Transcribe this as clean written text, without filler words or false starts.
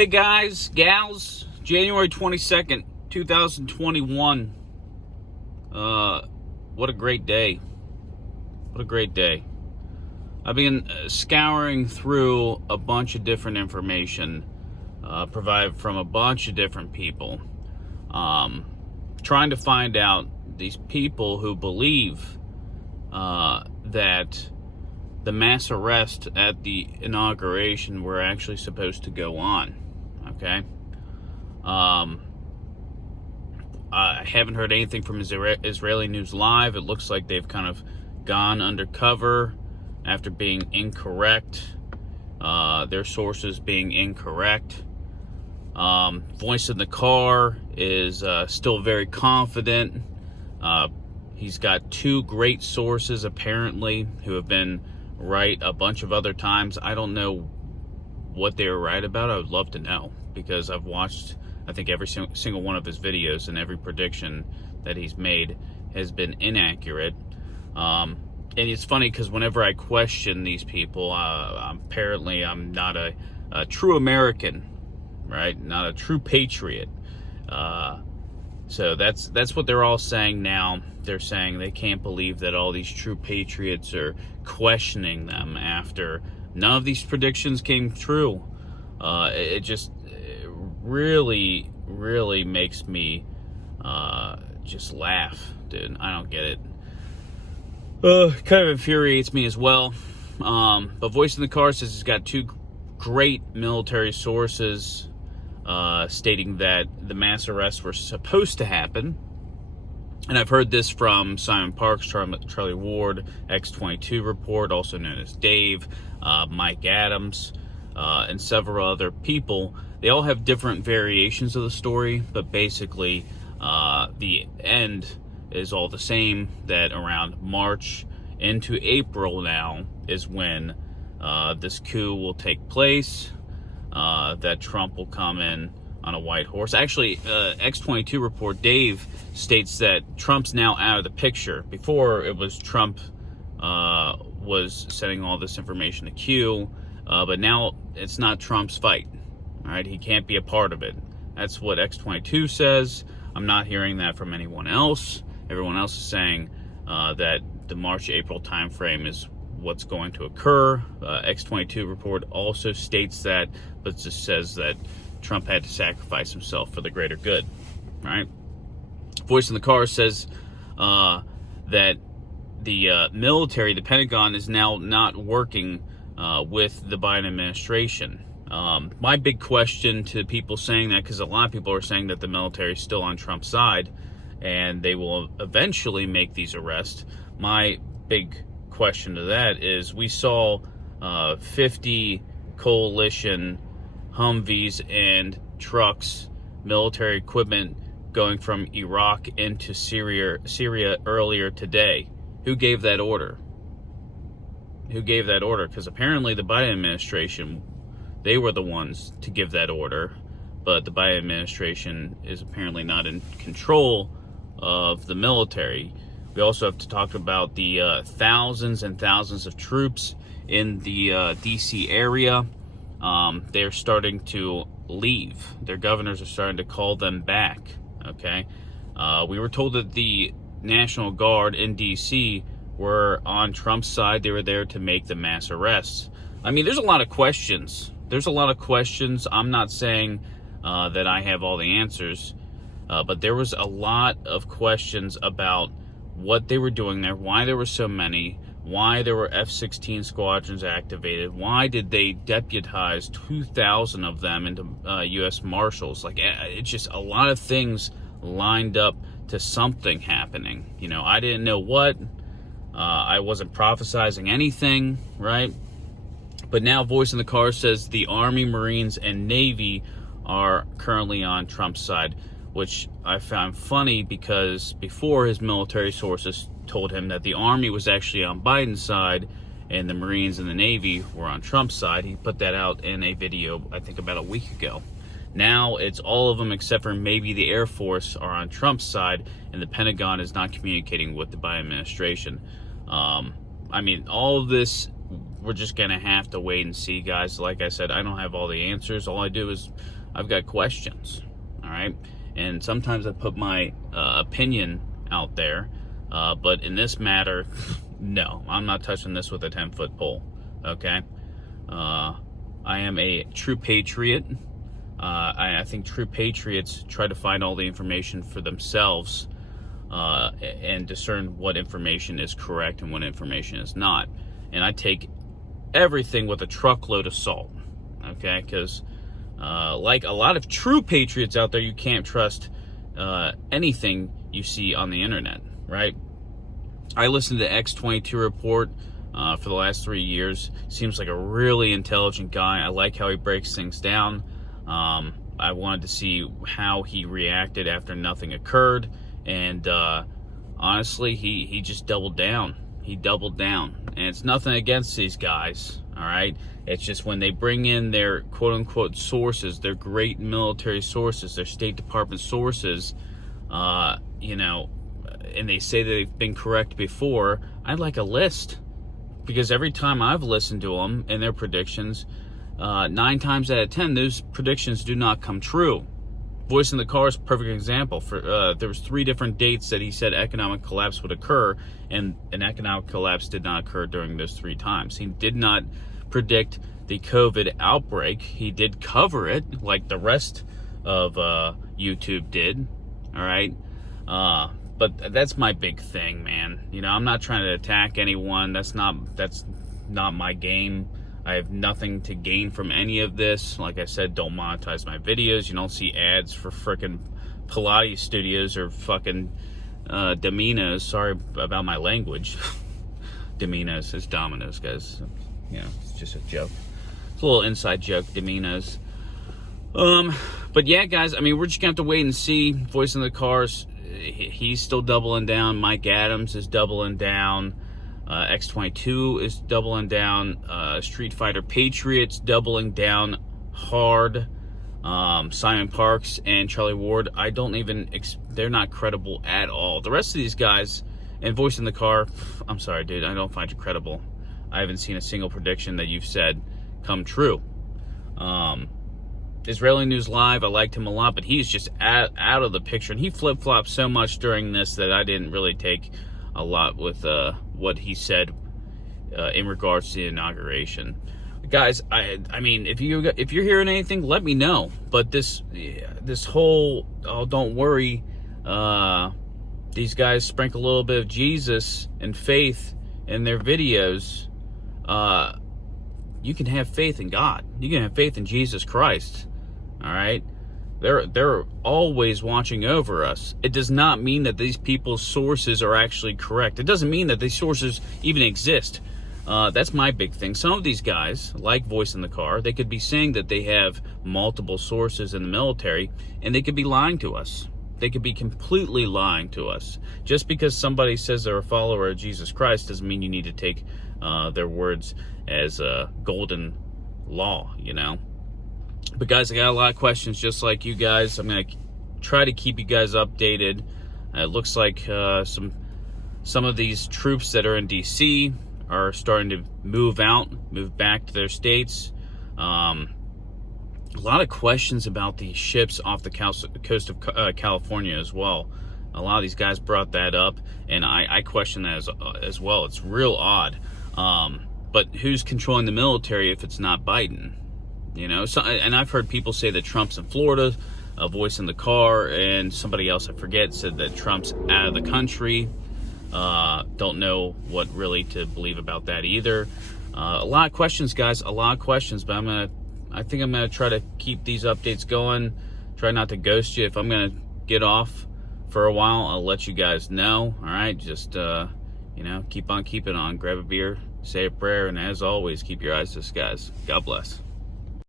Hey guys, gals, January 22nd, 2021. What a great day. What a great day. I've been scouring through a bunch of different information provided from a bunch of different people, trying to find out these people who believe that the mass arrests at the inauguration were actually supposed to go on. Okay. I haven't heard anything from Israeli News Live. It looks like they've kind of gone undercover after being incorrect, their sources being incorrect. Voice in the car is still very confident. He's got two great sources, apparently, who have been right a bunch of other times. I don't know what they were right about. I would love to know, because I've watched, I think, every single one of his videos, and every prediction that he's made has been inaccurate. And it's funny because whenever I question these people, apparently I'm not a true American, right? Not a true patriot. So that's what they're all saying now. They're saying they can't believe that all these true patriots are questioning them after none of these predictions came true. It just really makes me just laugh, dude. I don't get it. Kind of infuriates me as well. But Voice in the Car says he's got two great military sources stating that the mass arrests were supposed to happen. And I've heard this from Simon Parks, Charlie Ward, X-22 Report, also known as Dave, Mike Adams, and several other people. They all have different variations of the story, but basically the end is all the same, that around March into April now is when this coup will take place, that Trump will come in on a white horse. Actually, X-22 Report, Dave, states that Trump's now out of the picture. Before, it was Trump was sending all this information to Q, but now it's not Trump's fight. All right, he can't be a part of it. That's what X-22 says. I'm not hearing that from anyone else. Everyone else is saying that the March-April timeframe is what's going to occur. X-22 Report also states that, but just says that Trump had to sacrifice himself for the greater good. All right. Voice in the Car says that the military, the Pentagon, is now not working with the Biden administration. My big question to people saying that, because a lot of people are saying that the military is still on Trump's side and they will eventually make these arrests. My big question to that is, we saw 50 coalition Humvees and trucks, military equipment, going from Iraq into Syria earlier today. Who gave that order? Who gave that order? Because apparently the Biden administration, they were the ones to give that order, but the Biden administration is apparently not in control of the military. We also have to talk about the thousands and thousands of troops in the D.C. area. They're starting to leave. Their governors are starting to call them back. Okay. We were told that the National Guard in D.C. were on Trump's side. They were there to make the mass arrests. I mean, there's a lot of questions. I'm not saying that I have all the answers, but there was a lot of questions about what they were doing there, why there were so many, why there were F-16 squadrons activated, why did they deputize 2,000 of them into U.S. Marshals. Like, it's just a lot of things lined up to something happening. You know, I didn't know what. I wasn't prophesizing anything, right? But now Voice in the Car says the Army, Marines, and Navy are currently on Trump's side, which I found funny because before, his military sources told him that the Army was actually on Biden's side and the Marines and the Navy were on Trump's side. He put that out in a video, I think, about a week ago. Now it's all of them except for maybe the Air Force are on Trump's side, and the Pentagon is not communicating with the Biden administration. I mean, all of this we're just going to have to wait and see, guys. Like I said, I don't have all the answers. All I do is I've got questions, all right? And sometimes I put my opinion out there, but in this matter, no, I'm not touching this with a 10-foot pole, okay? I am a true patriot. I think true patriots try to find all the information for themselves and discern what information is correct and what information is not. And I take everything with a truckload of salt, okay? Because like a lot of true patriots out there, you can't trust anything you see on the internet, right? I listened to X22 Report for the last 3 years. Seems like a really intelligent guy. I like how he breaks things down. I wanted to see how he reacted after nothing occurred, and honestly, he just doubled down. He doubled down, and it's nothing against these guys, all right? It's just when they bring in their quote-unquote sources, their great military sources, their State Department sources, you know, and they say that they've been correct before, I'd like a list. Because every time I've listened to them and their predictions, 9 times out of 10, those predictions do not come true. Voice in the Car is a perfect example. There was 3 different dates that he said economic collapse would occur, and an economic collapse did not occur during those 3 times. He did not predict the COVID outbreak. He did cover it like the rest of YouTube did, all right? But that's my big thing, man. You know, I'm not trying to attack anyone. That's not my game. I have nothing to gain from any of this. Like I said, don't monetize my videos. You don't see ads for frickin' Pilates studios or fucking Domino's. Sorry about my language. Domino's is Domino's, guys. You know, it's just a joke. It's a little inside joke, Domino's. But yeah, guys, I mean, we're just gonna have to wait and see. Voice in the Cars, he's still doubling down. Mike Adams is doubling down. X22 is doubling down. Street Fighter Patriots doubling down hard. Simon Parks and Charlie Ward, I don't even, they're not credible at all. The rest of these guys, and Voice in the Car, I'm sorry, dude, I don't find you credible. I haven't seen a single prediction that you've said come true. Israeli News Live, I liked him a lot, but he's just out of the picture. And he flip-flopped so much during this that I didn't really take a lot with what he said in regards to the inauguration. Guys, I mean, if you're hearing anything, let me know. But this whole, oh, don't worry, these guys sprinkle a little bit of Jesus and faith in their videos. You can have faith in God. You can have faith in Jesus Christ. All right? They're always watching over us. It does not mean that these people's sources are actually correct. It doesn't mean that these sources even exist. That's my big thing. Some of these guys, like Voice in the Car, they could be saying that they have multiple sources in the military, and they could be lying to us. They could be completely lying to us. Just because somebody says they're a follower of Jesus Christ doesn't mean you need to take their words as a golden law, you know? But guys, I got a lot of questions just like you guys. I'm going to try to keep you guys updated. It looks like some of these troops that are in D.C. are starting to move back to their states. A lot of questions about the ships off the coast of California as well. A lot of these guys brought that up, and I question that as well. It's real odd. But who's controlling the military if it's not Biden? You know, and I've heard people say that Trump's in Florida, a Voice in the Car, and somebody else, I forget, said that Trump's out of the country. Don't know what really to believe about that either. A lot of questions, guys, a lot of questions, but I think I'm gonna try to keep these updates going, try not to ghost you. If I'm gonna get off for a while, I'll let you guys know. All right, just you know, keep on keeping on, grab a beer, say a prayer, and as always, keep your eyes to the skies. God bless.